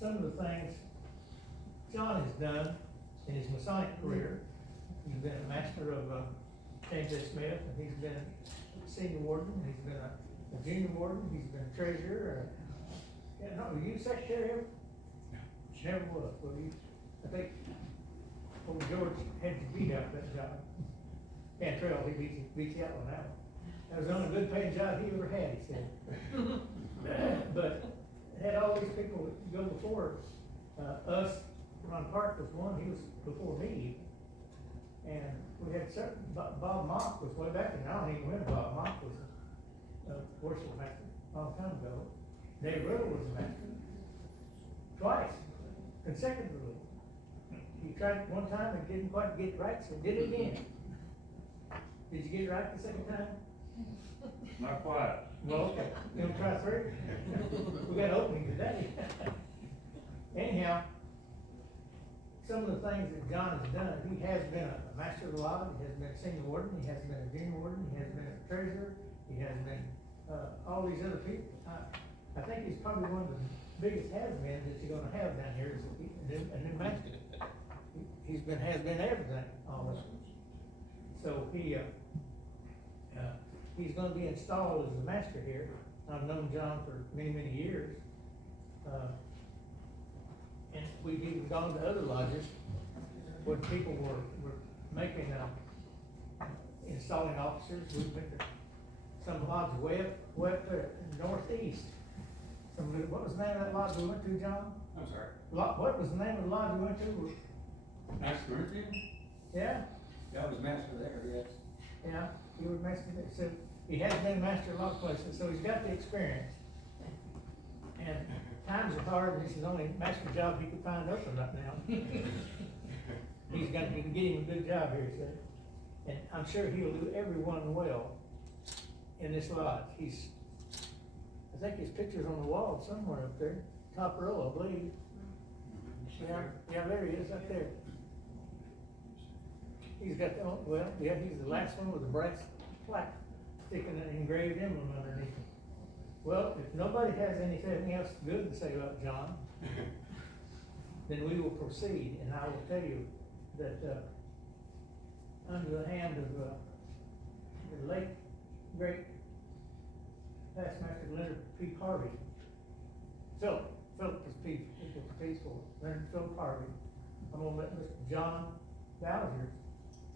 some of the things John has done in his Masonic career. He's been a master of James A. Smith, and he's been a senior warden, he's been a junior warden, he's been a treasurer. Yeah, no, were you secretary ever? No. Never was. Well, I think old George had you beat out that job. Cantrell, he beat you out on that one. That was the only good paying job he ever had, he said. But had all these people go before us. Ron Park was one, he was before me. And we had certain, Bob Mock was way back, and I don't even remember Bob Mock was a worship master a long time ago. Dave Riddle was a master. Twice, consecutively. He tried one time and didn't quite get it right, so did it again. Did you get it right the second time? Not quite. Well, okay, you'll try three? We got an opening today. Anyhow, some of the things that John has done, he has been a master of the law, he has been a senior warden, he has been a junior warden, he has been a treasurer, he has been, all these other people. I think he's probably one of the biggest has-beens that you're gonna have down here is a new master. Has been everything, almost. So he's gonna be installed as the master here. I've known John for many, many years. And we've even gone to other lodges when people were making, installing officers. We went to some lodge way up there northeast. What was the name of that lodge we went to, John? I'm sorry. What was the name of the lodge we went to? Master Murphy? Yeah? Yeah, I was master there, yes. Yeah, he was master there. So he has been master of a lot of places, so he's got the experience. And times are hard, and this is the only master job he could find open right now. He's got to get him a good job here, he said. And I'm sure he'll do everyone well in this lodge. I think his picture's on the wall somewhere up there, top row, I believe. Yeah, there he is, up there. He's got he's the last one with the brass plaque sticking an engraved emblem underneath him. Well, if nobody has anything else good to say about John, then we will proceed, and I will tell you that under the hand of the late, great past master Leonard P. Harvey, Philip was peaceful, Leonard Philip Harvey, I'm gonna let Mr. John Bowser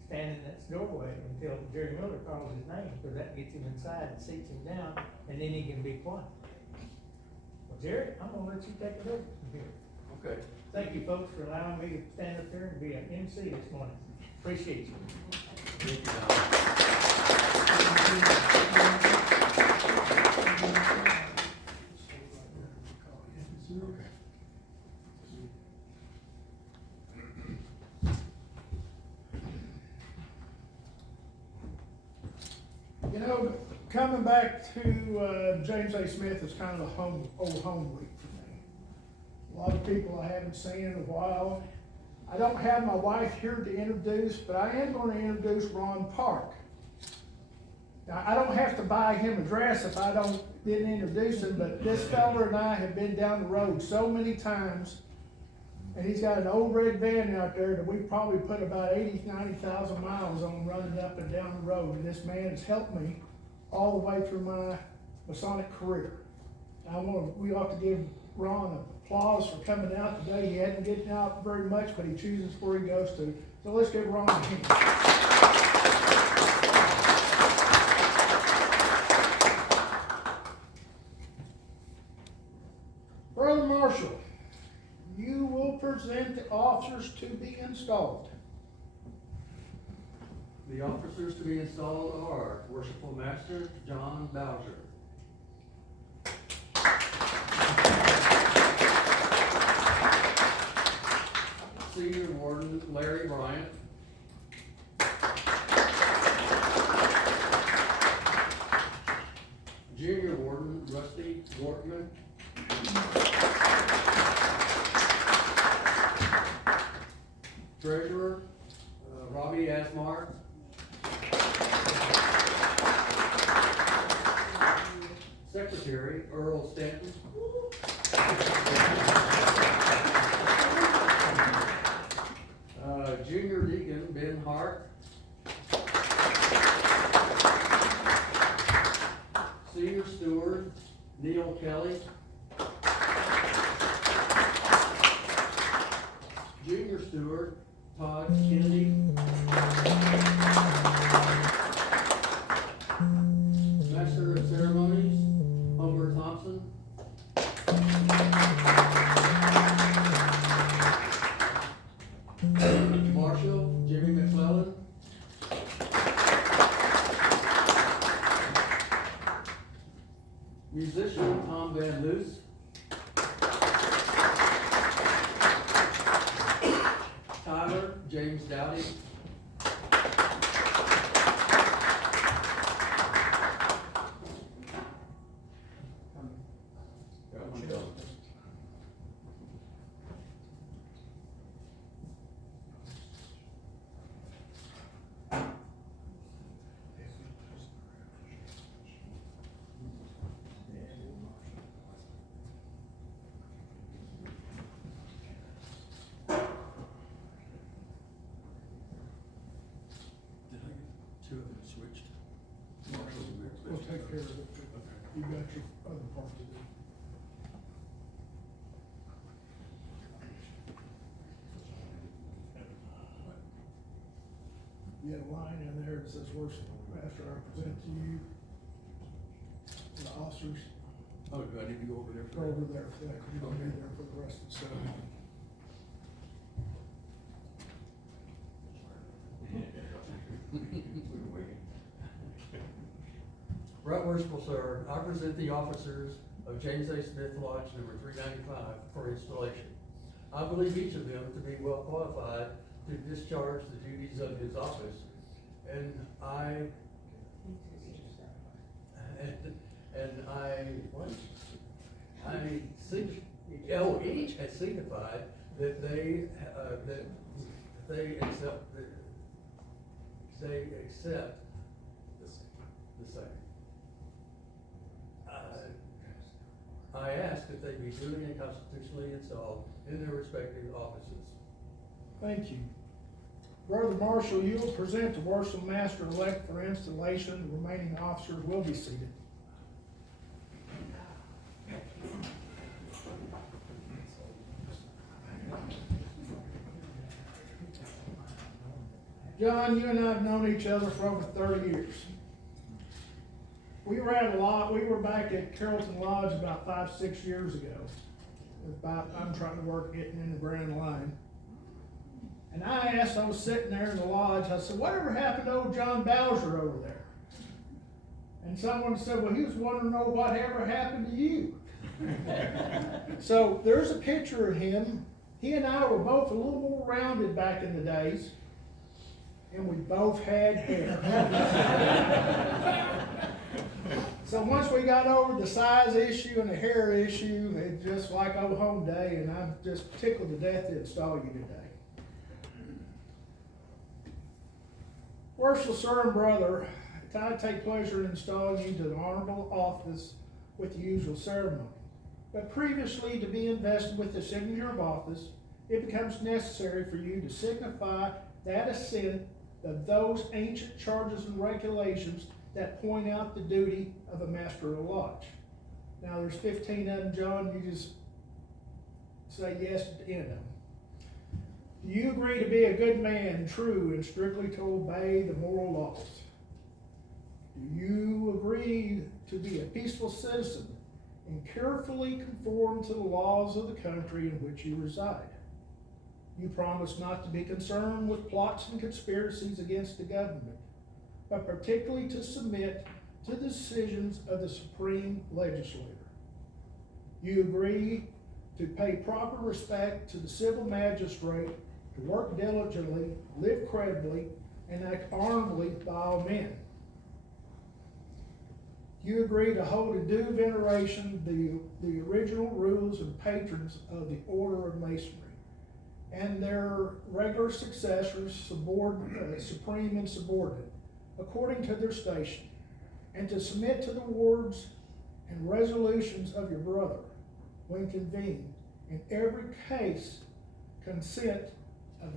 stand in that doorway until Jerry Miller calls his name, because that gets him inside and seats him down, and then he can be quiet. Well, Jerry, I'm gonna let you take it over from here. Okay. Thank you, folks, for allowing me to stand up there and be an MC this morning. Appreciate you. Thank you, Tom. You know, coming back to James A. Smith is kind of a old home week for me. A lot of people I haven't seen in a while. I don't have my wife here to introduce, but I am going to introduce Ron Park. Now, I don't have to buy him a dress if I didn't introduce him, but this fella and I have been down the road so many times, and he's got an old red van out there that we probably put about 90,000 miles on running up and down the road, and this man has helped me all the way through my Masonic career. We ought to give Ron applause for coming out today. He hadn't gotten out very much, but he chooses where he goes to. So let's give Ron a hand. Brother Marshall, you will present the officers to be installed. The officers to be installed are Worshipful Master John Bowser, Senior Warden Larry Bryant, Junior Warden Rusty Gortman, Treasurer Robbie Asmar, Secretary Earl Stanton, Kelly. Junior Steward, Todd Kennedy. Master of Ceremonies, Homer Thompson. Marshall, Jimmy McClellan. Musician, Tom Van Loos. Tyler, James Dowdy. Two of them switched. We'll take care of it. You got your other part to do. You had a line in there that says worship after I present to you the officers. Oh, do I need to go over there Go for that? over there for that, you're gonna be there for the rest of the ceremony. Right worshipful sir, I present the officers of James A. Smith Lodge number 395 for installation. I believe each of them to be well qualified to discharge the duties of his office, and I each has signified that they accept the same. I ask that they be duly and constitutionally installed in their respective offices. Thank you. Brother Marshall, you will present the worship master-elect for installation. The remaining officers will be seated. John, you and I have known each other for over 30 years. We ran a lot. We were back at Carrollton Lodge about 5-6 years ago. I'm trying to work getting in the Grand Line. And I was sitting there in the lodge, I said, whatever happened to old John Bowser over there? And someone said, well, he was wanting to know whatever happened to you. So there's a picture of him. He and I were both a little more rounded back in the days. And we both had hair. So once we got over the size issue and the hair issue, it's just like old home day, and I'm just tickled to death to install you today. Worshipful sir and brother, I take pleasure in installing you to the honorable office with the usual ceremony. But previously to be invested with the signature of office, it becomes necessary for you to signify that assent of those ancient charges and regulations that point out the duty of a master of the lodge. Now there's 15 of them, John, you just say yes at the end of them. Do you agree to be a good man, true, and strictly to obey the moral laws? Do you agree to be a peaceful citizen and carefully conform to the laws of the country in which you reside? You promise not to be concerned with plots and conspiracies against the government, but particularly to submit to the decisions of the supreme legislator. You agree to pay proper respect to the civil magistrate, to work diligently, live credibly, and act honorably by all men. You agree to hold in due veneration the original rules and patrons of the Order of Masonry, and their regular successors, supreme and subordinate, according to their station, and to submit to the words and resolutions of your brother, when convened, in every case consent of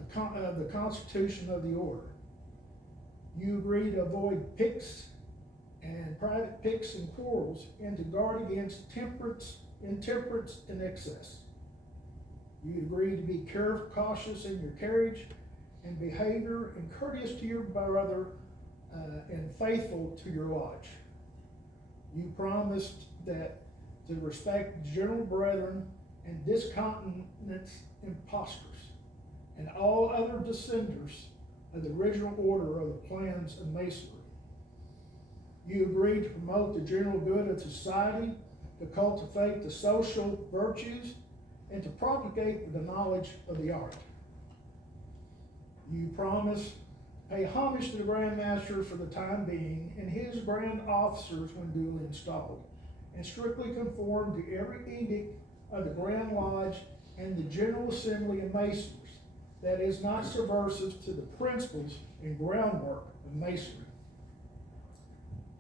the Constitution of the Order. You agree to avoid picks and private picks and quarrels, and to guard against intemperance and excess. You agree to be careful, cautious in your carriage and behavior, and courteous to your brother, and faithful to your lodge. You promised that to respect general brethren and discountenance impostors and all other descendants of the original order of the plans of Masonry. You agreed to promote the general good of society, to cultivate the social virtues, and to propagate the knowledge of the art. You promised to pay homage to the Grand Master for the time being and his grand officers when duly installed, and strictly conform to every edict of the Grand Lodge and the General Assembly of Masons that is not subversive to the principles and groundwork of Masonry.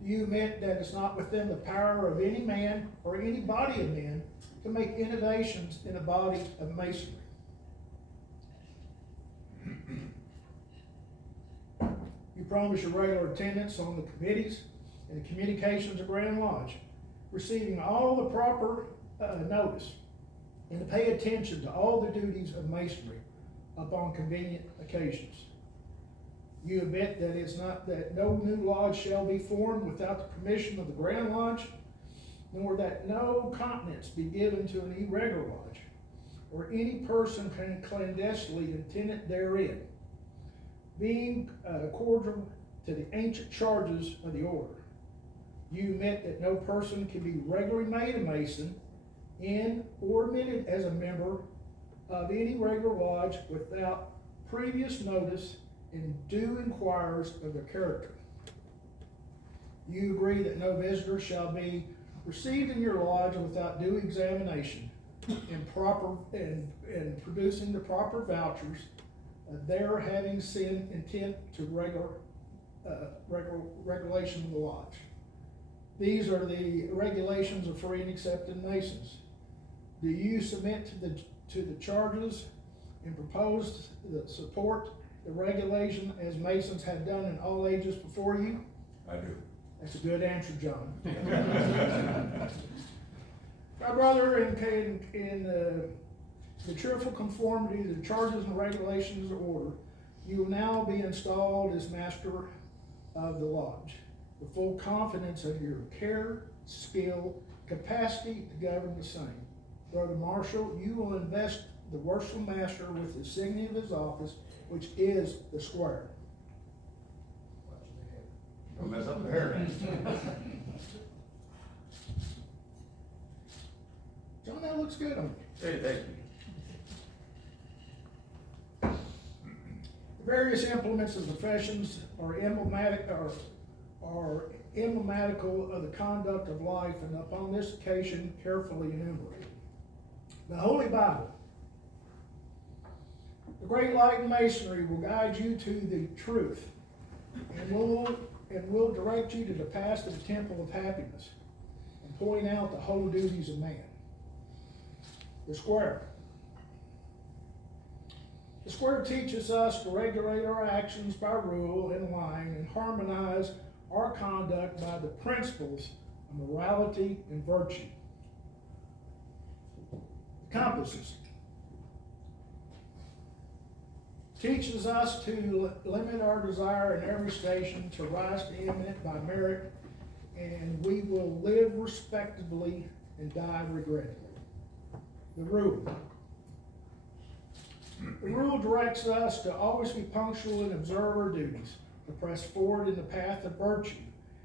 Do you admit that it's not within the power of any man or any body of men to make innovations in the body of Masonry? You promise your regular attendance on the committees and the communications of Grand Lodge, receiving all the proper notice, and to pay attention to all the duties of Masonry upon convenient occasions. You admit that no new lodge shall be formed without the permission of the Grand Lodge, nor that no countenance be given to an irregular lodge, or any person clandestinely intended therein, being cordial to the ancient charges of the order. You admit that no person can be regularly made a Mason in or admitted as a member of any regular lodge without previous notice and due inquirers of their character. You agree that no visitor shall be received in your lodge without due examination and producing the proper vouchers, there having sin intent to regulation of the lodge. These are the regulations of free and accepted Masons. Do you submit to the charges and propose that support the regulation as Masons have done in all ages before you? I do. That's a good answer, John. My brother, in the cheerful conformity to the charges and regulations of order, you will now be installed as master of the lodge, with full confidence of your care, skill, capacity to govern the same. Brother Marshall, you will invest the worshipful master with the signet of his office, which is the square. Don't mess up the hair. John, that looks good on you. Hey, thank you. The various implements of the professions are emblematical of the conduct of life, and upon this occasion carefully enumerated. The Holy Bible, the great light in Masonry, will guide you to the truth, and will direct you to the path of the temple of happiness, and point out the whole duties of man. The square. The square teaches us to regulate our actions by rule and line, and harmonize our conduct by the principles of morality and virtue. The compasses. Teaches us to limit our desire in every station, to rise to eminent by merit, and we will live respectably and die regrettably. The rule. The rule directs us to always be punctual and observe our duties, to press forward in the path of virtue,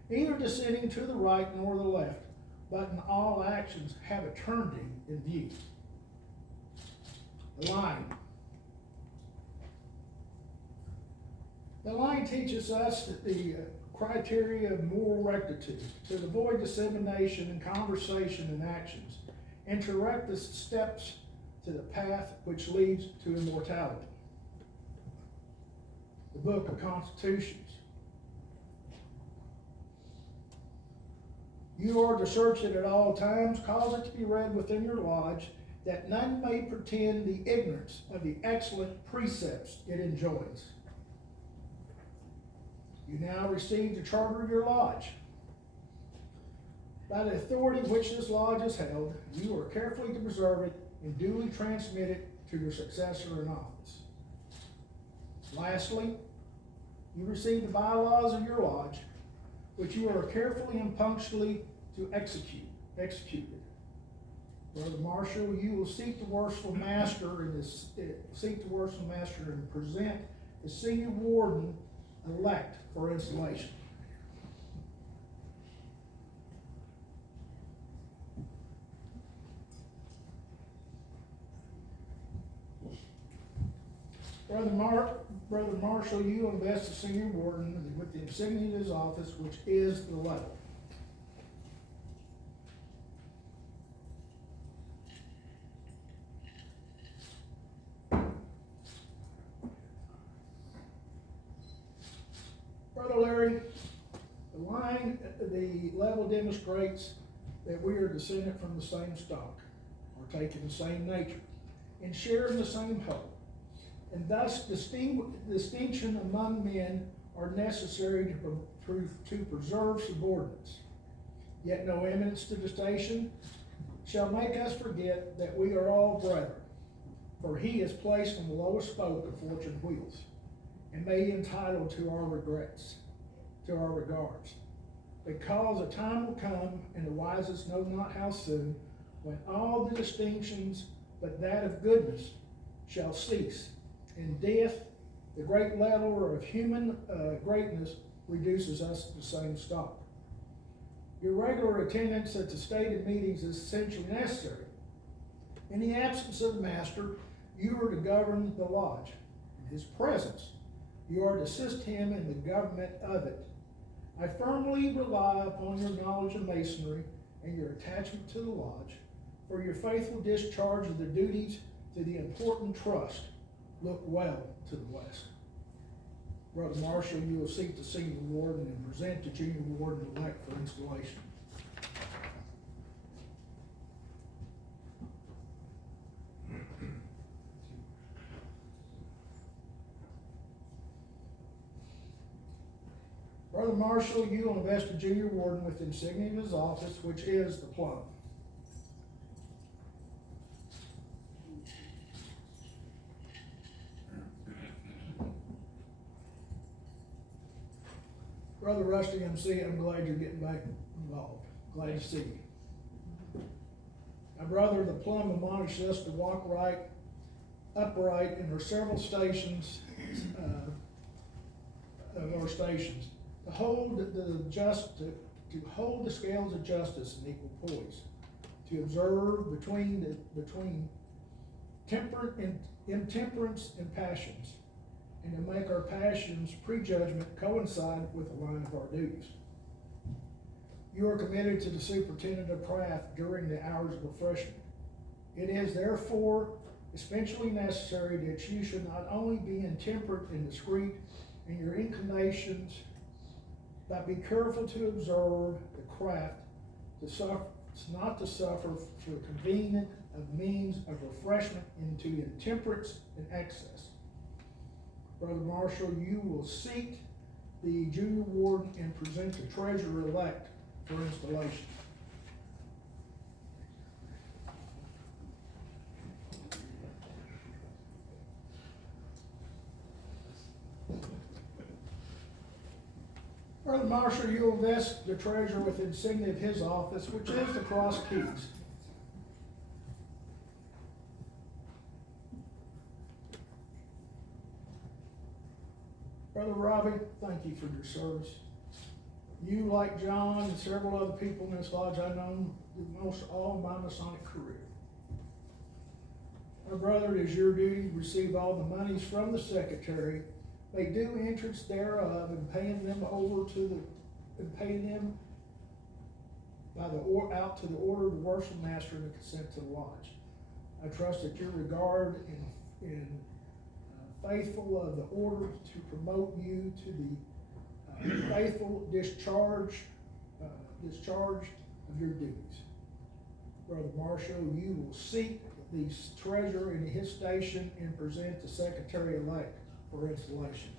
neither descending to the right nor the left, but in all actions have eternity in view. The line. The line teaches us that the criteria of moral rectitude, to avoid dissemination in conversation and actions, and to direct the steps to the path which leads to immortality. The Book of Constitutions. You are to search it at all times, cause it to be read within your lodge, that none may pretend the ignorance of the excellent precepts it enjoins. You now receive the charter of your lodge. By the authority which this lodge is held, you are carefully to preserve it and duly transmit it to your successor in office. Lastly, you receive the bylaws of your lodge, which you are carefully and punctually to execute it. Brother Marshall, you will seek the worshipful master and present the senior warden elect for installation. Brother Marshall, you will invest the senior warden with the insignia of his office, which is the level. Brother Larry, the level demonstrates that we are descended from the same stock, or taking the same nature, and share in the same hope. And thus distinction among men are necessary to preserve subordinates. Yet no eminence to the station shall make us forget that we are all brethren, for he is placed on the lowest spoke of fortune's wheels, and made entitled to our regrets, to our regards. Because a time will come, and the wisest know not how soon, when all the distinctions but that of goodness shall cease, and death, the great leveler of human greatness, reduces us to the same stock. Your regular attendance at the stated meetings is essentially necessary. In the absence of the master, you are to govern the lodge. In his presence, you are to assist him in the government of it. I firmly rely upon your knowledge of Masonry and your attachment to the lodge for your faithful discharge of the duties to the important trust. Look well to the west. Brother Marshall, you will seek the senior warden and present the junior warden elect for installation. Brother Marshall, you will invest the junior warden with the insignia of his office, which is the plum. Brother Rusty MC, I'm glad you're getting back involved. Glad to see you. My brother, the plum admonishes us to walk upright in our several stations, of our stations, to hold the scales of justice in equal poise, to observe between intemperance and passions, and to make our passions prejudgment coincide with the line of our duties. You are committed to the superintendent of craft during the hours of refreshment. It is therefore especially necessary that you should not only be intemperate and discreet in your inclinations, but be careful to observe the craft, not to suffer for the convenience of means of refreshment into intemperance and excess. Brother Marshall, you will seek the junior warden and present the treasurer-elect for installation. Brother Marshall, you will vest the treasurer with the insignia of his office, which is the cross keys. Brother Robbie, thank you for your service. You, like John and several other people in this lodge, I've known most all of my Masonic career. My brother, it is your duty to receive all the monies from the secretary, make due interest thereof, and paying them out to the order of the worship master and the consent to the lodge. I trust that your regard and faithful of the order to promote you to the faithful discharge of your duties. Brother Marshall, you will seek the treasurer in his station and present the secretary-elect for installation.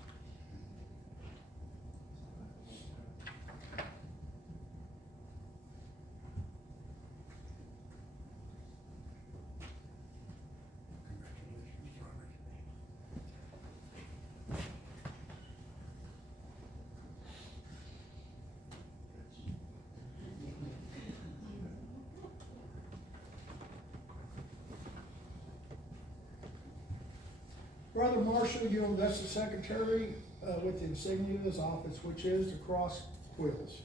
Brother Marshall, you know, that's the secretary, with the insignia of his office, which is the cross quills.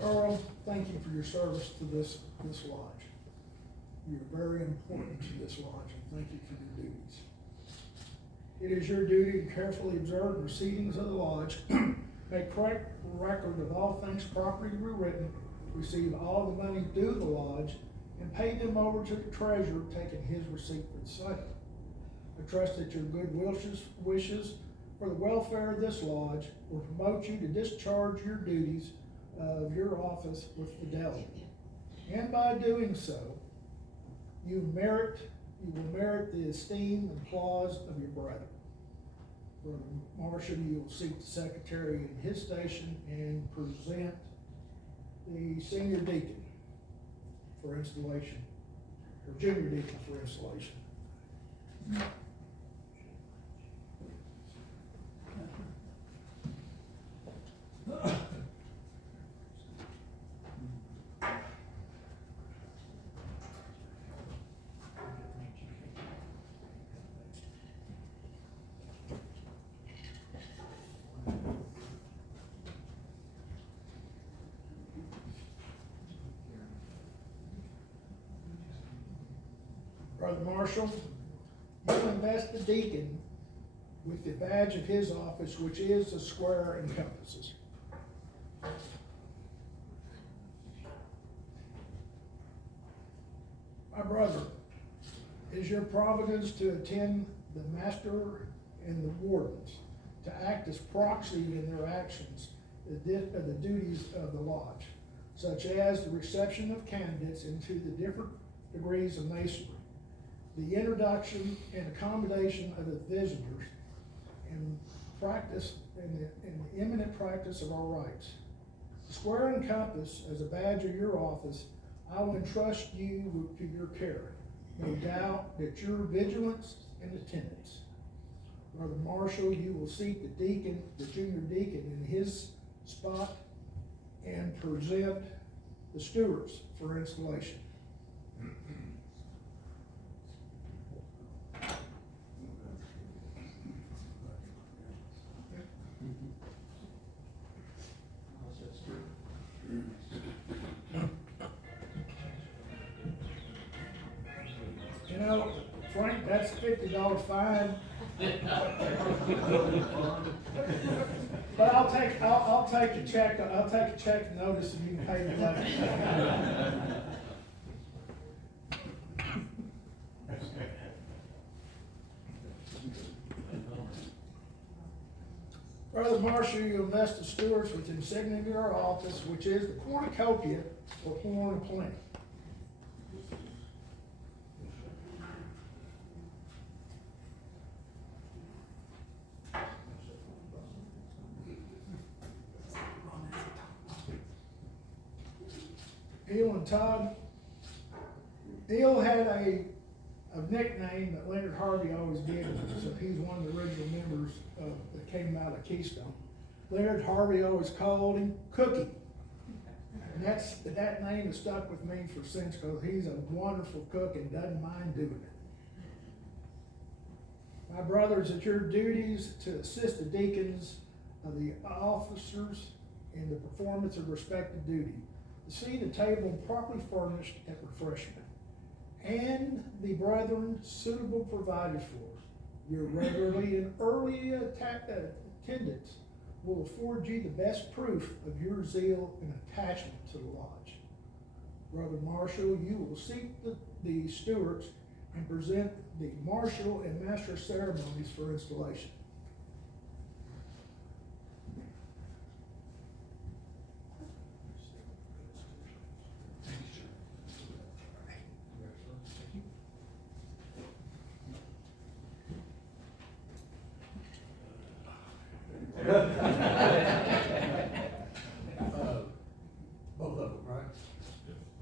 Earl, thank you for your service to this lodge. You're very important to this lodge, and thank you for your duties. It is your duty to carefully observe the proceedings of the lodge, make correct record of all things properly written, receive all the money due the lodge, and pay them over to the treasurer, taking his receipt for the same. I trust that your good wishes for the welfare of this lodge will promote you to discharge your duties of your office with fidelity. And by doing so, you will merit the esteem and applause of your brethren. Brother Marshall, you will seek the secretary in his station and present the senior deacon for installation, or junior deacon for installation. Brother Marshall, you invest the deacon with the badge of his office, which is the square and compasses. My brother, it is your providence to attend the master and the wardens, to act as proxy in their actions, the duties of the lodge, such as the reception of candidates into the different degrees of masonry, the introduction and accommodation of the visitors, and practice in the imminent practice of our rights. The square and compass as a badge of your office, I will entrust you to your care. No doubt that your vigilance and attendance. Brother Marshall, you will seat the deacon, the junior deacon, in his spot and present the stewards for installation. You know, Frank, that's $50 fine. But I'll take a check, notice, and you can pay me later. Brother Marshall, you invest the stewards with insignia of your office, which is the cornucopia or horn of plenty. Eel and Todd. Eel had a nickname that Leonard Harvey always gave him, so he's one of the original members that came out of Keystone. Leonard Harvey always called him Cookie. And that name has stuck with me for since, because he's a wonderful cook and doesn't mind doing it. My brothers, it's your duties to assist the deacons of the officers in the performance of respective duty, to see the table properly furnished at refreshment, and the brethren suitable provided for. Your regularly and early attendance will afford you the best proof of your zeal and attachment to the lodge. Brother Marshall, you will seek the stewards and present the marshal and master of ceremonies for installation. Both of them, right?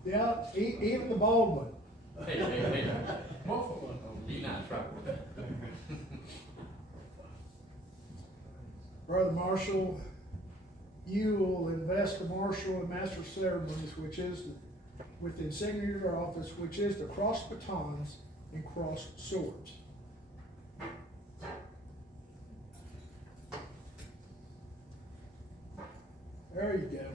Yeah, even the bald one. Hey. Both of them. Be nice, right? Brother Marshall, you will invest the marshal and master of ceremonies, which is with the insignia of your office, which is to cross batons and cross swords. There you go.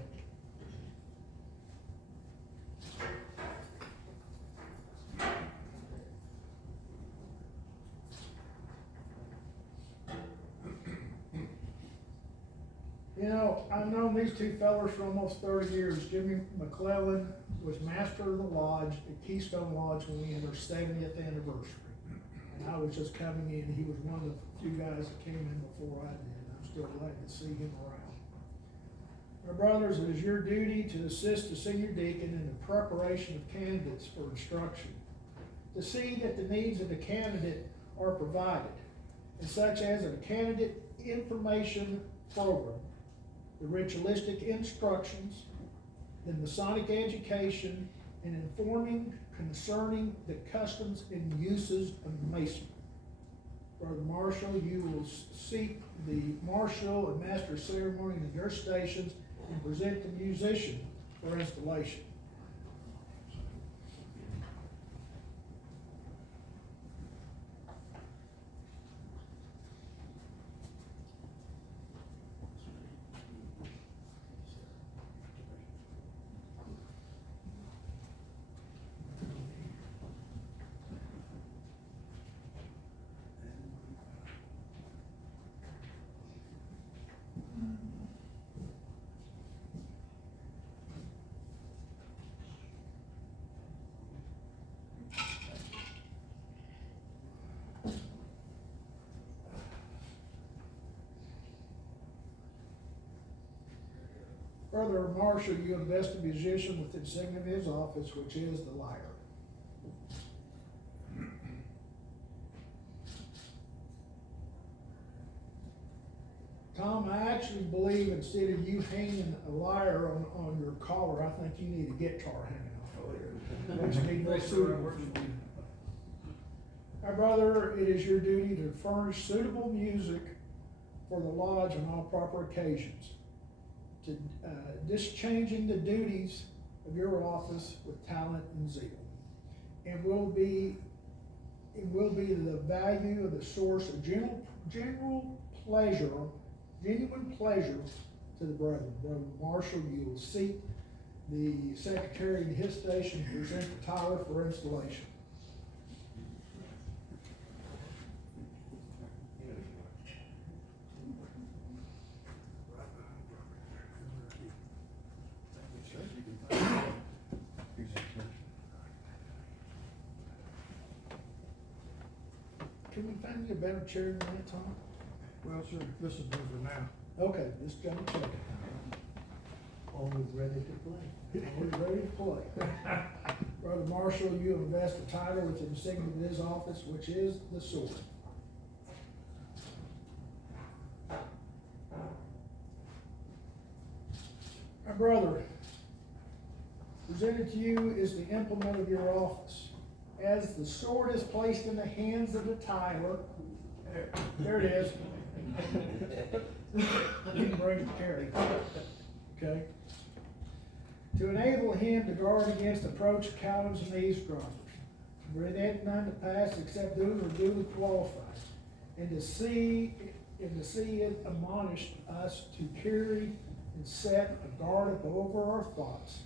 You know, I've known these two fellers for almost 30 years. Jimmy McClellan was master of the lodge at Keystone Lodge when we had our 70th anniversary. And I was just coming in. He was one of the few guys that came in before I did. I'm still glad to see him around. My brothers, it is your duty to assist the senior deacon in the preparation of candidates for instruction, to see that the needs of the candidate are provided, and such as a candidate information program, the ritualistic instructions, the Masonic education, and informing concerning the customs and uses of Masonry. Brother Marshall, you will seek the marshal and master of ceremony in your stations and present the musician for installation. Brother Marshall, you invest a musician with the insignia of his office, which is the lyre. Tom, I actually believe instead of you hanging a lyre on your collar, I think you need a guitar hanging off of there. Which would be more suitable for you. My brother, it is your duty to furnish suitable music for the lodge on all proper occasions, to discharging the duties of your office with talent and zeal, and will be the value of the source of genuine pleasure to the brethren. Brother Marshall, you will seek the secretary in his station to present the Tyler for installation. Can we find you a better chair than that, Tom? Well, sir, this is good for now. Okay, just double check it. Always ready to play. Always ready to play. Brother Marshall, you invest a title with the insignia of his office, which is the sword. My brother, presented to you is the implement of your office. As the sword is placed in the hands of the Tyler, there it is. You can bring it to carry. Okay. To enable him to guard against approach of cowards and eavesdroppers, to prevent none to pass except those who are duly qualified, and to see it admonished us to carry and set a guard up over our thoughts,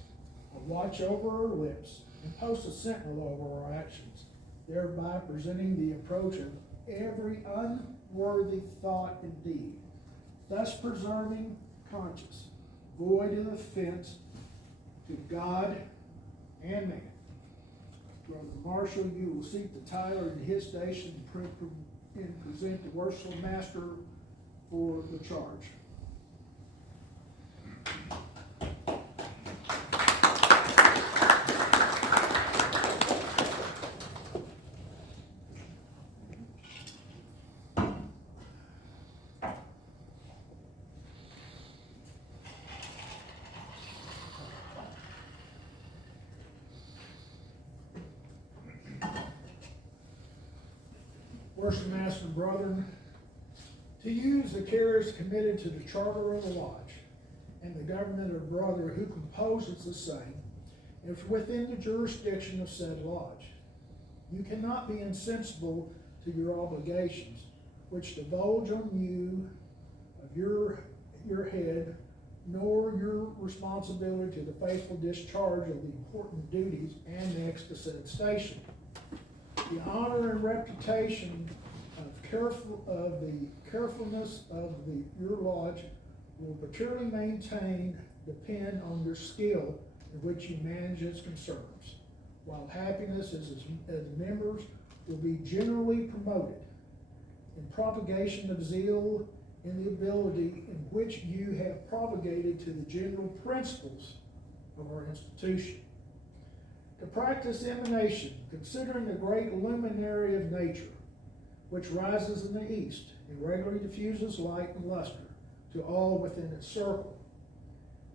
a watch over our lips, and post a sentinel over our actions, thereby presenting the approach of every unworthy thought and deed, thus preserving conscience, void of offense to God and man. Brother Marshall, you will seek the Tyler in his station and present the worshipful master for the charge. Worship Master, brethren, to use the cares committed to the charter of the lodge and the government of brother who composes the same, is within the jurisdiction of said lodge. You cannot be insensible to your obligations, which divulge on you of your head, nor your responsibility to the faithful discharge of the important duties annexed to said station. The honor and reputation of the carefulness of your lodge will materially maintained depend on your skill in which you manage its concerns, while happiness as members will be generally promoted in propagation of zeal in the ability in which you have propagated to the general principles of our institution. To practice emanation, considering the great luminary of nature, which rises in the east and regularly diffuses light and luster to all within its circle.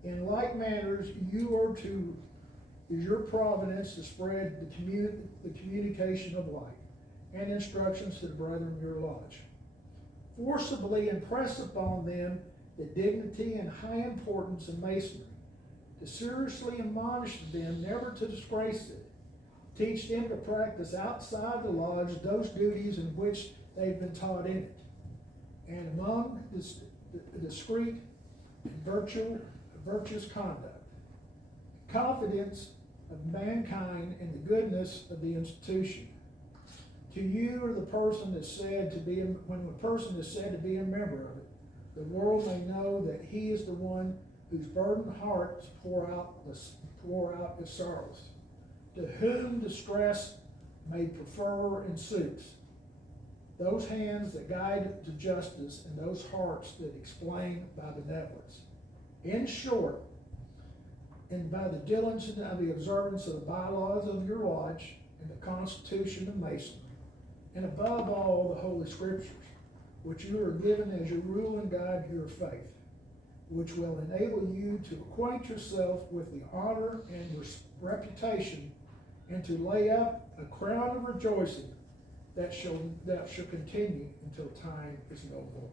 In like manners, is your providence to spread the communication of light and instructions to the brethren of your lodge. Forcibly impress upon them the dignity and high importance of Masonry, to seriously admonish them never to disgrace it, teach them to practice outside the lodge those duties in which they've been taught in it, and among the discreet and virtuous conduct, confidence of mankind in the goodness of the institution. To you or the person that's said to be, when a person is said to be a member of it, the world may know that he is the one whose burdened hearts pour out his sorrows, to whom distress may prefer ensues, those hands that guide to justice, and those hearts that explain by benevolence. In short, and by the diligence of the observance of the bylaws of your lodge and the Constitution of Masonry, and above all the Holy Scriptures, which you are given as your rule and guide to your faith, which will enable you to acquaint yourself with the honor and reputation, and to lay up a crown of rejoicing that shall continue until time is no more.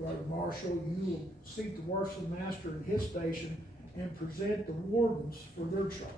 Brother Marshall, you will seek the works of the master in his station and present the wardens for their charge.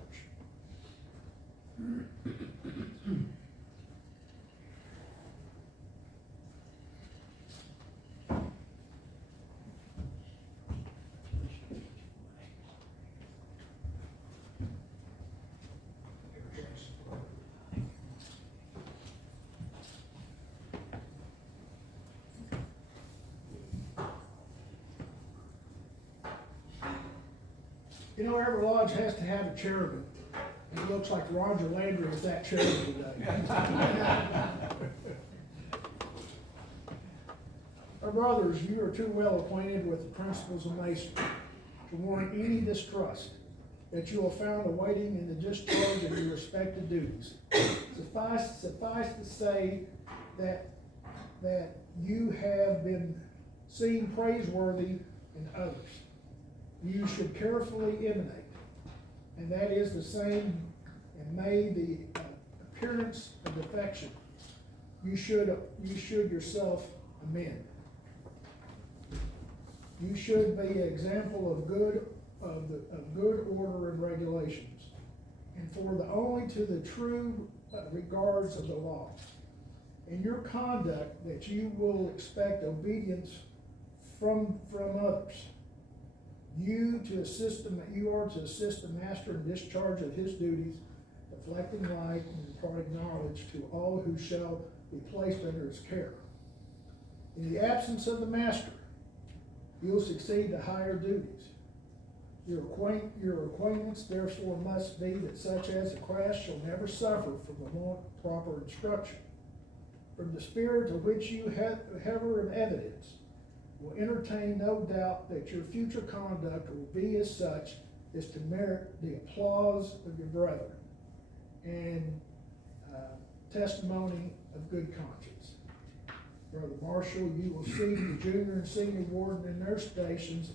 You know, every lodge has to have a chairman. It looks like Roger Landry is that chairman today. Our brothers, you are too well acquainted with the principles of Masonry to warrant any distrust that you will find awaiting in the discharge of your respected duties. Suffice to say that you have been seen praiseworthy in others. You should carefully emanate, and that is the same, and may the appearance of defection. You should yourself amend. You should be an example of good order and regulations, and for the only to the true regards of the law. In your conduct, that you will expect obedience from others. You are to assist the master in discharge of his duties, reflecting light and imparting knowledge to all who shall be placed under his care. In the absence of the master, you will succeed to higher duties. Your acquaintance therefore must be that such as the class shall never suffer from the want of proper instruction. From the spirit of which you have an evidence, will entertain no doubt that your future conduct will be as such as to merit the applause of your brethren and testimony of good conscience. Brother Marshall, you will see the junior and senior warden in their stations.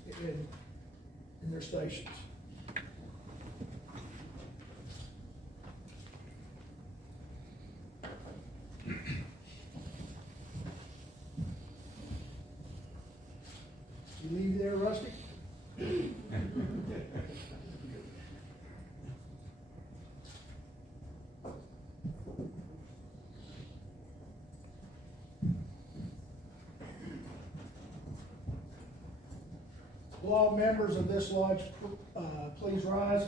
You leave there, Rusty? will all members of this lodge, please rise?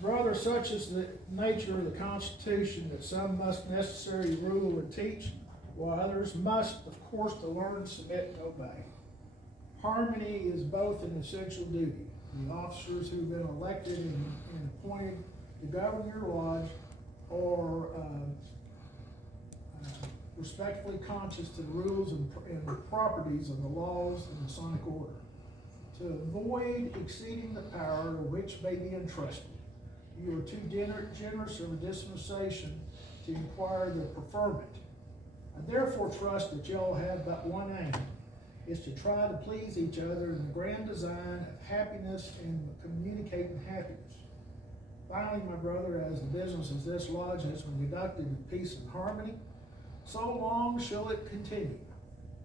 Brother, such is the nature of the Constitution that some must necessarily rule and teach, while others must, of course, to learn, submit, and obey. Harmony is both an essential duty. The officers who've been elected and appointed to govern your lodge are respectfully conscious to the rules and the properties of the laws of the Masonic order. To avoid exceeding the power which may be entrusted, you are too generous of a dispensation to inquire the preferment. I therefore trust that y'all have but one aim, is to try to please each other in the grand design of happiness and communicating happiness. Finally, my brother, as the business of this lodge has been conducted in peace and harmony, so long shall it continue.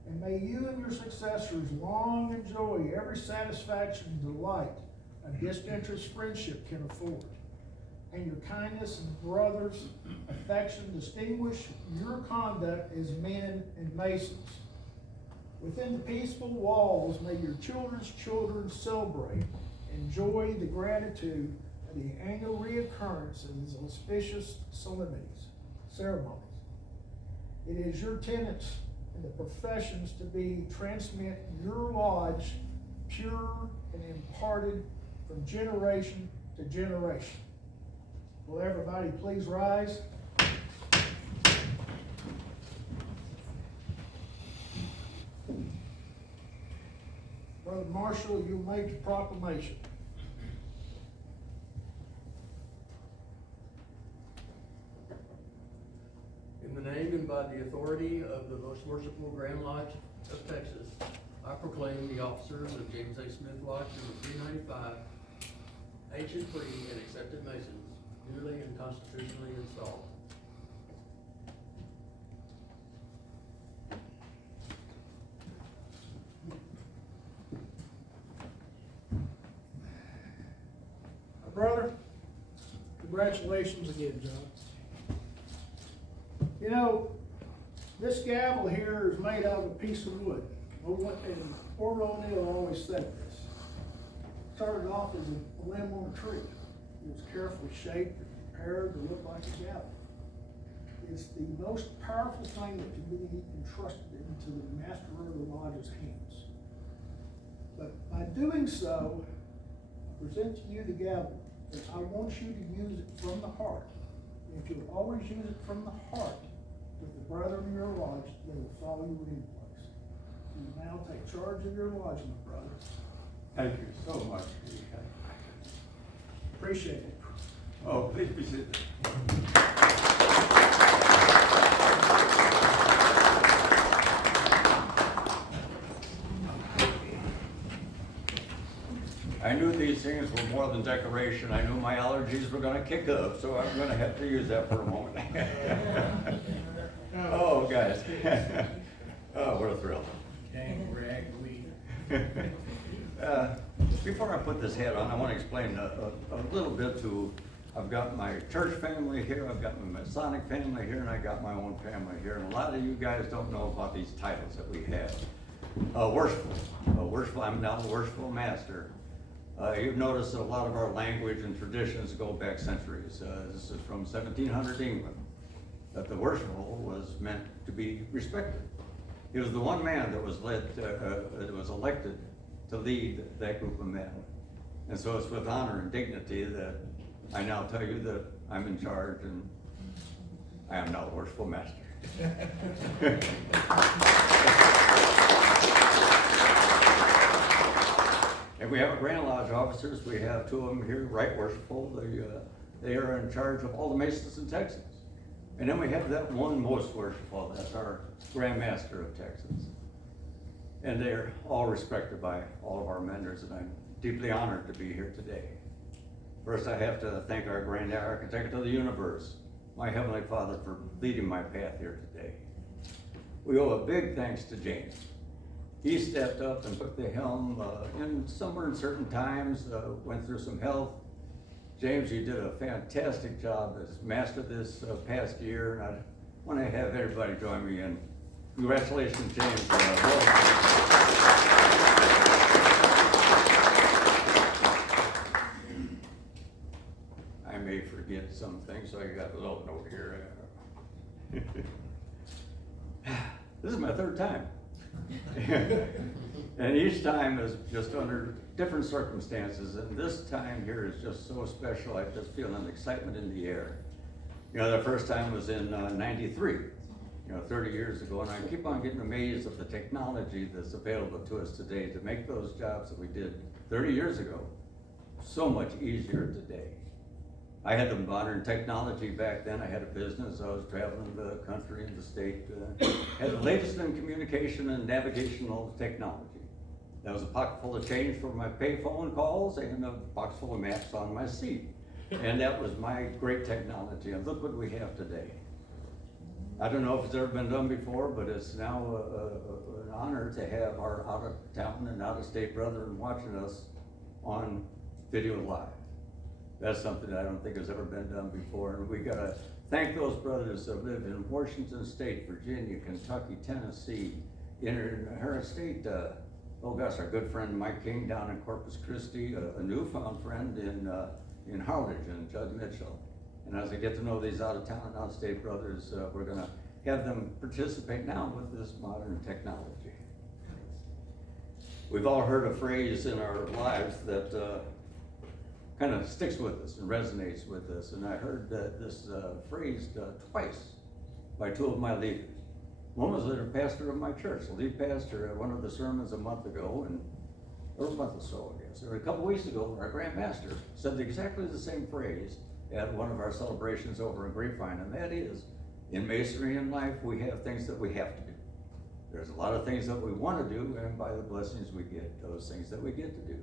And may you and your successors long enjoy every satisfaction and delight a disinterested friendship can afford. And your kindness and brothers' affection distinguish your conduct as men and Masons. Within the peaceful walls, may your children's children celebrate, enjoy the gratitude of the annual reoccurrence of these auspicious ceremonies. It is your tenets and the professions to be transmit your lodge pure and imparted from generation to generation. Will everybody please rise? Brother Marshall, you make the proclamation. In the name and by the authority of the Most Worshipful Grand Lodge of Texas, I proclaim the officers of James A. Smith Lodge number 395, ancient, free, and accepted Masons, duly and constitutionally installed. My brother, congratulations again, John. You know, this gavel here is made out of a piece of wood. And Orville O'Neill always said this. Started off as a limb on a tree. It was carefully shaped and prepared to look like a gavel. It's the most powerful thing that can be entrusted into the master of the lodge's hands. But by doing so, I present to you the gavel, and I want you to use it from the heart. And if you'll always use it from the heart with the brethren in your lodge, they will follow you in place. You now take charge of your lodge, my brother. Thank you so much. Appreciate it. Oh, please be seated. I knew these things were more than decoration. I knew my allergies were gonna kick up, so I'm gonna have to use that for a moment. Oh, guys. Oh, what a thrill. Before I put this hat on, I want to explain a little bit to, I've got my church family here, I've got my Masonic family here, and I got my own family here. And a lot of you guys don't know about these titles that we have. Worshipful, I'm now a worshipful master. You've noticed that a lot of our language and traditions go back centuries. This is from 1700 England, that the worshipful was meant to be respected. He was the one man that was elected to lead that group of men. And so it's with honor and dignity that I now tell you that I'm in charge and I am now the worshipful master. And we have our Grand Lodge officers. We have two of them here, right worshipful. They are in charge of all the Masons in Texas. And then we have that one most worshipful, that's our Grand Master of Texas. And they're all respected by all of our members, and I'm deeply honored to be here today. First, I have to thank our Grand Architect of the Universe, my Heavenly Father, for leading my path here today. We owe a big thanks to James. He stepped up and took the helm in some uncertain times, went through some health. James, you did a fantastic job as master this past year, and Want to have everybody join me in congratulations, James. I may forget some things, so I got a little note here. This is my third time. And each time is just under different circumstances, and this time here is just so special. I just feel an excitement in the air. You know, the first time was in '93, 30 years ago, and I keep on getting amazed at the technology that's available to us today to make those jobs that we did 30 years ago so much easier today. I had the modern technology back then. I had a business. I was traveling the country and the state. Had the latest in communication and navigational technology. That was a pocket full of change for my payphone calls and a box full of maps on my seat. And that was my great technology. And look what we have today. I don't know if it's ever been done before, but it's now an honor to have our out-of-town and out-of-state brethren watching us on video live. That's something that I don't think has ever been done before. And we gotta thank those brothers that live in Washington State, Virginia, Kentucky, Tennessee, in our state, our good friend Mike King down in Corpus Christi, a newfound friend in Harlingen, Judd Mitchell. And as I get to know these out-of-town and out-of-state brothers, we're gonna have them participate now with this modern technology. We've all heard a phrase in our lives that kind of sticks with us and resonates with us. And I heard this phrase twice by two of my leaders. One was the pastor of my church, the lead pastor at one of the sermons a month ago, or a month or so, I guess, or a couple weeks ago, our Grand Master said exactly the same phrase at one of our celebrations over in Grapevine, and that is, in masonry and life, we have things that we have to do. There's a lot of things that we want to do, and by the blessings we get, those things that we get to do.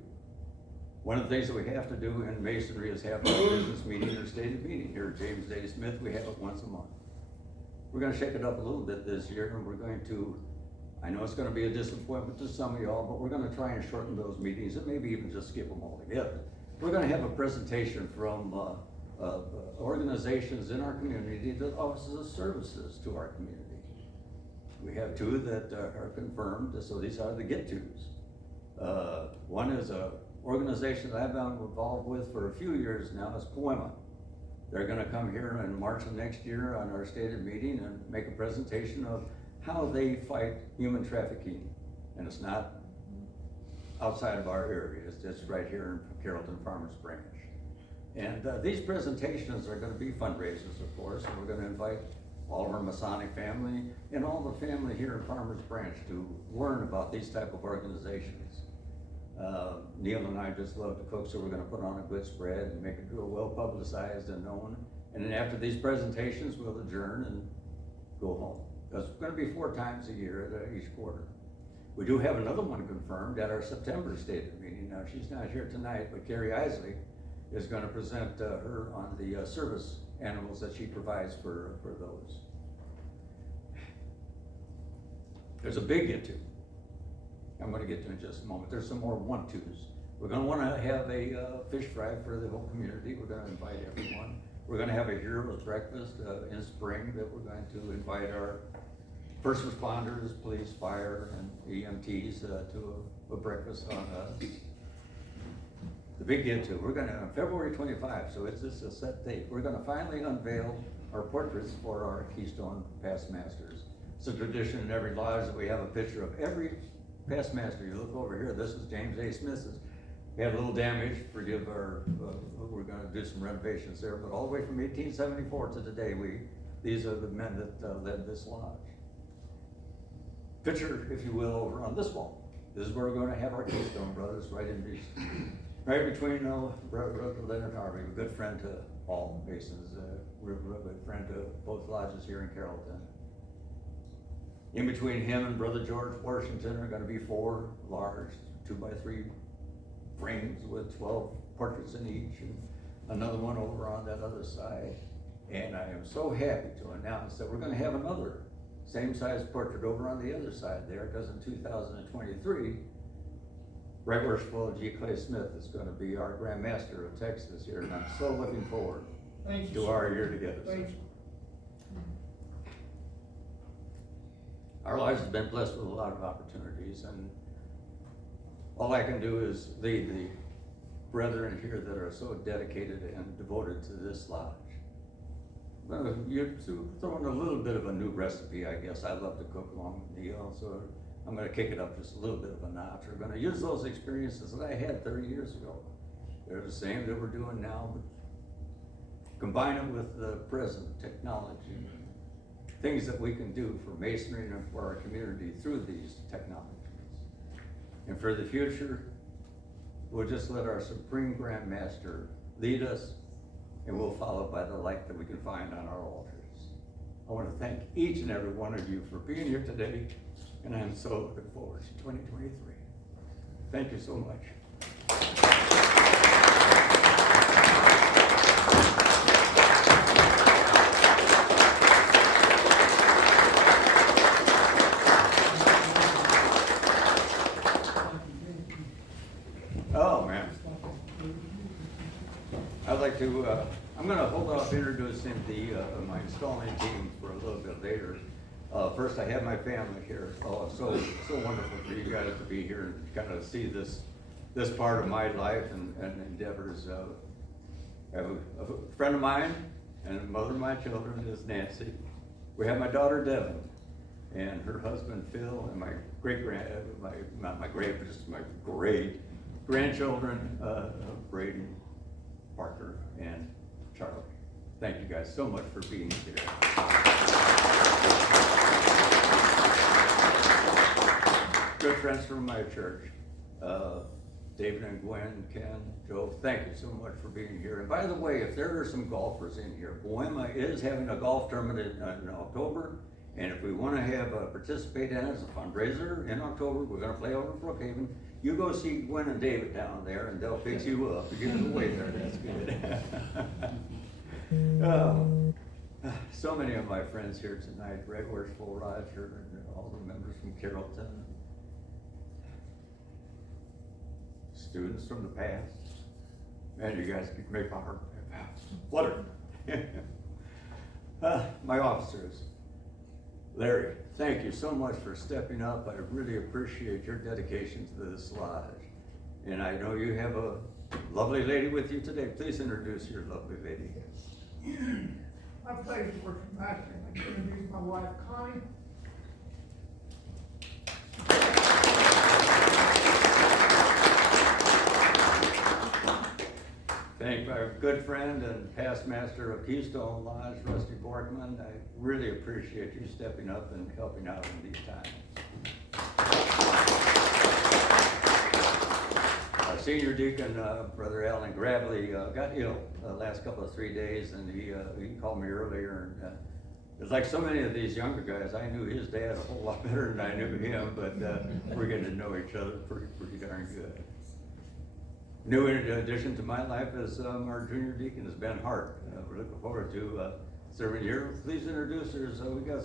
One of the things that we have to do in masonry is have a business meeting or stated meeting. Here at James A. Smith, we have it once a month. We're gonna shake it up a little bit this year, and we're going to, I know it's gonna be a disappointment to some of y'all, but we're gonna try and shorten those meetings and maybe even just skip them altogether. We're gonna have a presentation from organizations in our community that offers services to our community. We have two that are confirmed, so these are the get-tos. One is a organization that I've been involved with for a few years now, is Poema. They're gonna come here in March of next year on our stated meeting and make a presentation of how they fight human trafficking. And it's not outside of our area, it's just right here in Carrollton Farmers Branch. And these presentations are gonna be fundraisers, of course, and we're gonna invite all of our Masonic family and all the family here in Farmers Branch to learn about these type of organizations. Neil and I just love to cook, so we're gonna put on a good spread and make it real well publicized and known. And then after these presentations, we'll adjourn and go home. Because it's gonna be 4 times a year at each quarter. We do have another one confirmed at our September stated meeting. Now, she's not here tonight, but Carrie Isley is gonna present her on the service animals that she provides for those. There's a big get-to. I'm gonna get to in just a moment. There's some more want-tos. We're gonna wanna have a fish fry for the whole community. We're gonna invite everyone. We're gonna have a heroes breakfast in spring that we're going to invite our first responders, police, fire, and EMTs to a breakfast on the big get-to. We're gonna, on February 25, so it's just a set date. We're gonna finally unveil our portraits for our Keystone past masters. It's a tradition in every lodge that we have a picture of every past master. You look over here, this is James A. Smith's. We had a little damage, forgive our, we're gonna do some renovations there, but all the way from 1874 to today, these are the men that led this lodge. Picture, if you will, over on this wall. This is where we're gonna have our Keystone brothers, right between Brother Leonard Harvey, a good friend to all Masons, we're a good friend to both lodges here in Carrollton. In between him and Brother George Washington are gonna be 4 large 2x3 frames with 12 portraits in each, and another one over on that other side. And I am so happy to announce that we're gonna have another same size portrait over on the other side there, because in 2023, Right Worshipful G. Clay Smith is gonna be our Grand Master of Texas here, and I'm so looking forward Thank you, to sir. our year together. Thank you. our lives have been blessed with a lot of opportunities, and all I can do is lead the brethren here that are so dedicated and devoted to this lodge. Well, you're throwing a little bit of a new recipe, I guess. I love to cook along with Neil, so I'm gonna kick it up just a little bit of a notch. We're gonna use those experiences that I had 30 years ago. They're the same that we're doing now, but combine them with the present technology, things that we can do for masonry and for our community through these technologies. And for the future, we'll just let our Supreme Grand Master lead us, and we'll follow by the light that we can find on our altars. I want to thank each and every one of you for being here today, and I'm so looking forward to 2023. Thank you so much. Oh, man. I'd like to, I'm gonna hold off introducing my installing team for a little bit later. First, I have my family here. Oh, it's so wonderful for you guys to be here and kind of see this part of my life and endeavors. I have a friend of mine and the mother of my children is Nancy. We have my daughter Devin and her husband Phil and my great grandchildren, Braden, Parker, and Charlie. Thank you guys so much for being here. Good friends from my church, David and Gwen, Ken, Joe, thank you so much for being here. And by the way, if there are some golfers in here, Bohema is having a golf tournament in October. And if we want to participate in it as a fundraiser in October, we're going to play over in Brookhaven. You go see Gwen and David down there, and they'll fix you up and give you away there. That's good. So many of my friends here tonight: Red Worshipful, Roger, and all the members from Carrollton, students from the past. Man, you guys could make my heart flutter. My officers. Larry, thank you so much for stepping up. I really appreciate your dedication to this lodge. And I know you have a lovely lady with you today. Please introduce your lovely lady. My pleasure, Worship Master. I'd like to introduce my wife, Connie. Thank our good friend and past master of Keystone Lodge, Rusty Borgman. I really appreciate you stepping up and helping out in these times. Our senior deacon, Brother Alan Gravely, got ill the last couple of 3 days, and he called me earlier. And it's like so many of these younger guys, I knew his dad a whole lot better than I knew him, but we're getting to know each other pretty darn good. New addition to my life is our junior deacon is Ben Hart. We're looking forward to serving here. Please introduce yours. We got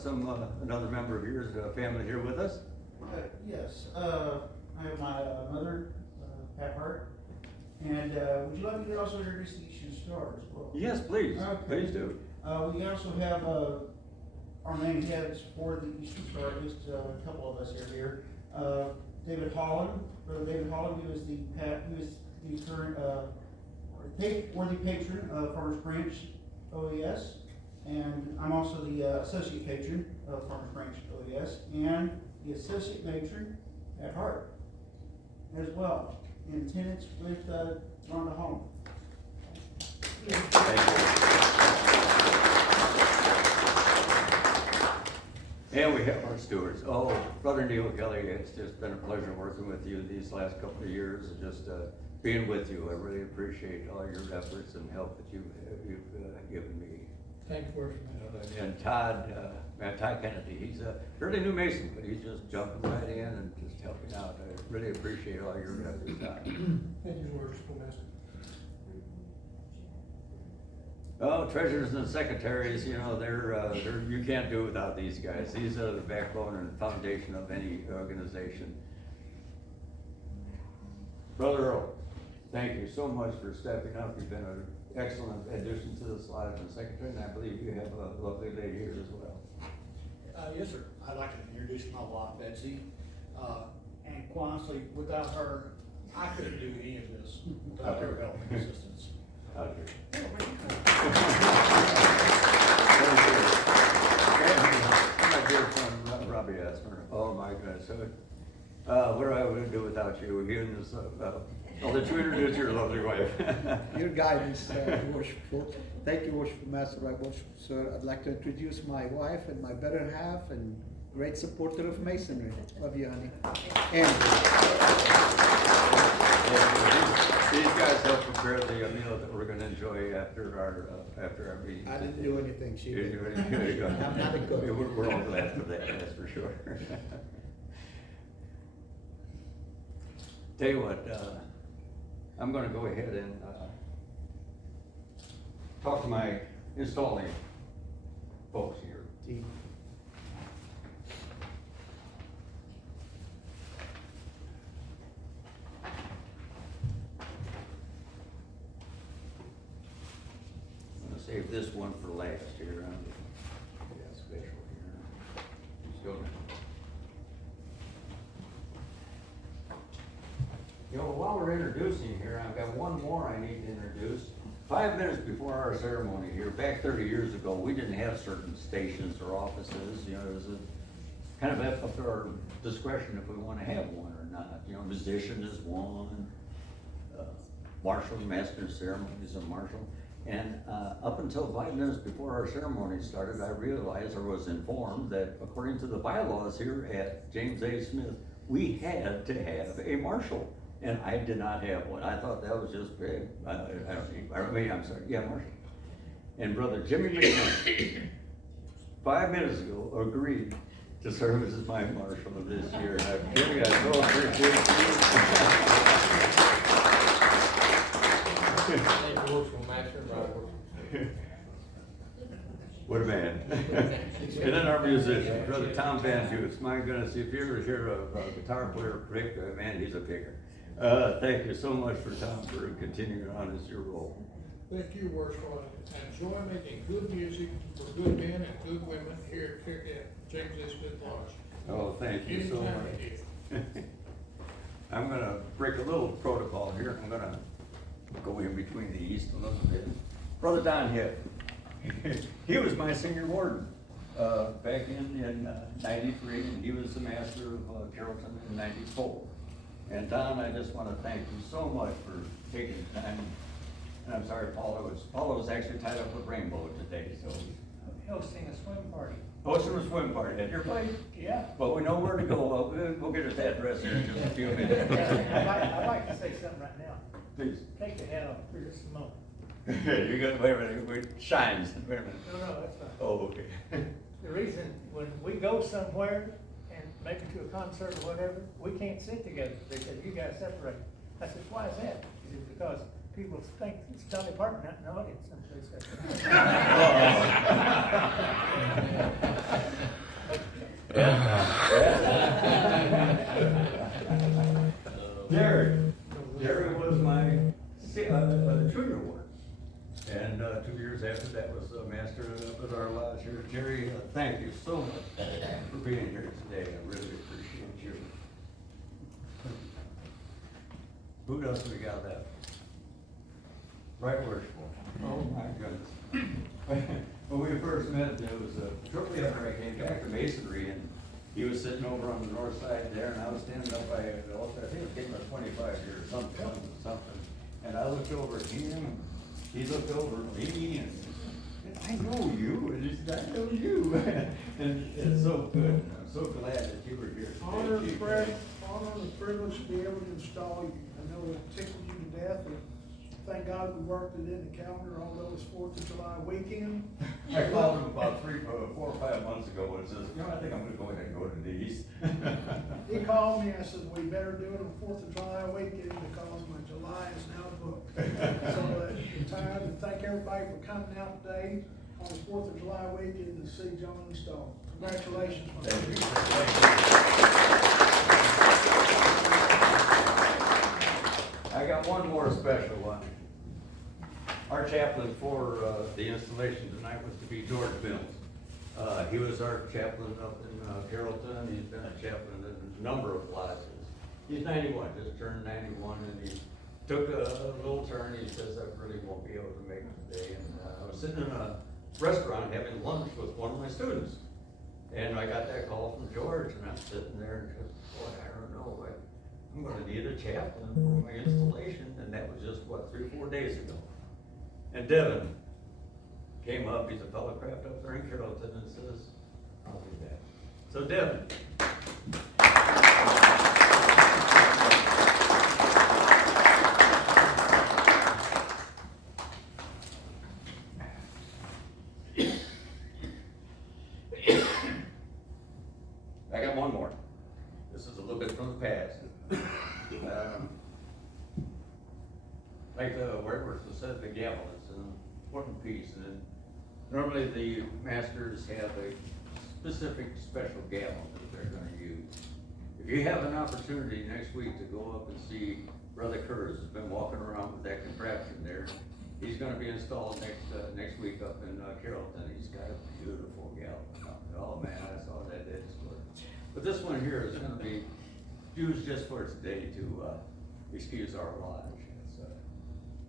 another member of yours family here with us. Yes, I have my mother, Pat Hart, and would you like me to also introduce the Eastern Star as well? Yes, please. Okay. Please do. We also have our main heads for the Eastern Star, just a couple of us are here. David Holland, Brother David Holland, who is the current worthy patron of Farmers Branch OES, and I'm also the associate patron of Farmers Branch OES, and the associate matron at Hart as well, in attendance with Rhonda Holland. Thank you. And we have our stewards. Oh, Brother Neil Kelly, it's just been a pleasure working with you these last couple of years, and just being with you. I really appreciate all your efforts and help that you've given me. Thank you, Worship Master. And Todd Kennedy, he's a fairly new Mason, but he's just jumping right in and just helping out. I really appreciate all your efforts, Todd. Thank you, Worshipful Master. Oh, treasurers and secretaries, you know, they're you can't do it without these guys. These are the backbone and foundation of any organization. Brother Earl, thank you so much for stepping up. You've been an excellent addition to this lodge and secretary, and I believe you have a lovely lady here as well. Yes, sir. I'd like to introduce my wife, Betsy. And quite honestly, without her, I couldn't do any of this without her help and assistance. My dear friend, Robbie Asmer, oh my goodness, what do I would do without you, hearing this, I'll let you introduce your lovely wife. Your guidance, worshipful. Thank you, worshipful master, right worshipful sir. I'd like to introduce my wife and my better half and great supporter of Masonry. Love you, honey. And These guys help prepare the meal that we're gonna enjoy after our meeting. I didn't do anything, she You did. didn't do anything. I'm not a cook. We're all glad for that, that's for sure. Tell you what, I'm gonna go ahead and, talk to my installing folks here. Team. I'm gonna save this one for last here. Yeah, special here. Just go now. You know, while we're introducing here, I've got one more I need to introduce. 5 minutes before our ceremony here, back 30 years ago, we didn't have certain stations or offices, you know, it was kind of up to our discretion if we want to have one or not. You know, musician is one, marshal, master of ceremonies, a marshal. And up until 5 minutes before our ceremony started, I realized or was informed that according to the bylaws here at James A. Smith, we had to have a marshal. And I did not have one. I thought that was just big. I'm sorry, yeah, marshal. And Brother Jimmy McMahon, 5 minutes ago, agreed to serve as my marshal of this year. And I really, I so appreciate you. Thank you, worshipful master, right? What a man. And then our musician, Brother Tom Van Hoots. My goodness, if you ever hear a guitar player pick, man, he's a picker. Thank you so much for Tom for continuing on as your role. Thank you, worshipful. I enjoy making good music for good men and good women here at James A. Smith Lodge. Oh, thank you so Anytime much. you need. I'm gonna break a little protocol here. I'm gonna go in between the east a little bit. Brother Don Hitt, he was my senior warden, back in 93, and he was the master of Carrollton in 94. And Don, I just wanna thank you so much for taking the time. And I'm sorry, Paula was actually tied up with Rainbow today, so. Hosting a swim party. Hosting a swim party at your place? Yeah. But we know where to go. We'll get us that address here in just a few minutes. I'd like to say something right now. Please. Take the hat off for just a moment. You got, wait a minute, wait, shines, wait a minute. No, that's fine. Oh, okay. The reason, when we go somewhere and maybe to a concert or whatever, we can't sit together because you guys separate. I said, why is that? He said, because people think it's Dolly Parton out in the audience. And they Jerry was my junior ward. And 2 years after that was the master of our lodge here. Jerry, thank you so much for being here today. I really appreciate you. Who else we got left? Right worshipful. Oh my goodness. When we first met, it was shortly after I came back to Masonry, and he was sitting over on the north side there, and I was standing up by the altar. I think it was getting about 25 years, something. And I looked over at him, and he looked over at me, and I know you, and he said, I know you. And it's so good. I'm so glad that you were here today. Honor and privilege to be able to install you. I know it tickled you to death, and thank God we worked it in the calendar, although it's 4th of July weekend. I called him about 4 or 5 months ago and says, I think I'm gonna go ahead and go to these. He called me, I said, we better do it on 4th of July weekend because my July is now booked. So the time, and thank everybody for coming out today on the 4th of July weekend to see John installed. Congratulations. My I got one more special one. Our chaplain for the installation tonight was to be George Mills. He was our chaplain up in Carrollton. He's been a chaplain in a number of lodges. He's 91, just turned 91, and he took a little turn. He says, I really won't be able to make it today. And I was sitting in a restaurant having lunch with one of my students. And I got that call from George, and I'm sitting there and just, boy, I don't know, I'm gonna need a chaplain for my installation. And that was just, what, 3 or 4 days ago. And Devin came up, he's a fellow craft up there in Carrollton, and says, I'll do that. So Devin. I got one more. This is a little bit from the past. Like the Wordsworth said, the gavel is an important piece, and normally the masters have a specific special gavel that they're gonna use. If you have an opportunity next week to go up and see Brother Kurz, has been walking around with that contraption there. He's gonna be installed next week up in Carrollton. He's got a beautiful gavel. Oh man, I saw that, it's good. But this one here is gonna be used just for today to excuse our lodge. It's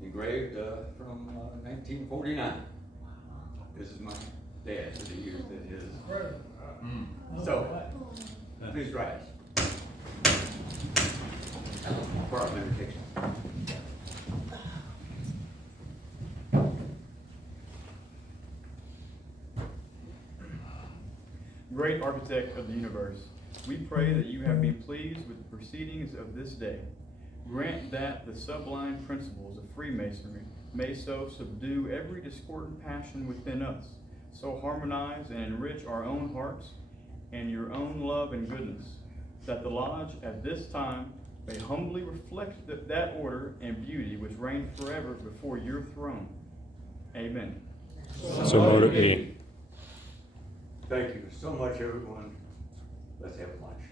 engraved from 1949. This is my dad that he used at his. So, please rise. For our meditation. Great architect of the universe, we pray that you have been pleased with the proceedings of this day. Grant that the sublime principles of Freemasonry may so subdue every discordant passion within us, so harmonize and enrich our own hearts and your own love and goodness, that the lodge at this time may humbly reflect that order and beauty which reign forever before your throne. Amen. So mote it be. Thank you so much, everyone. Let's have lunch.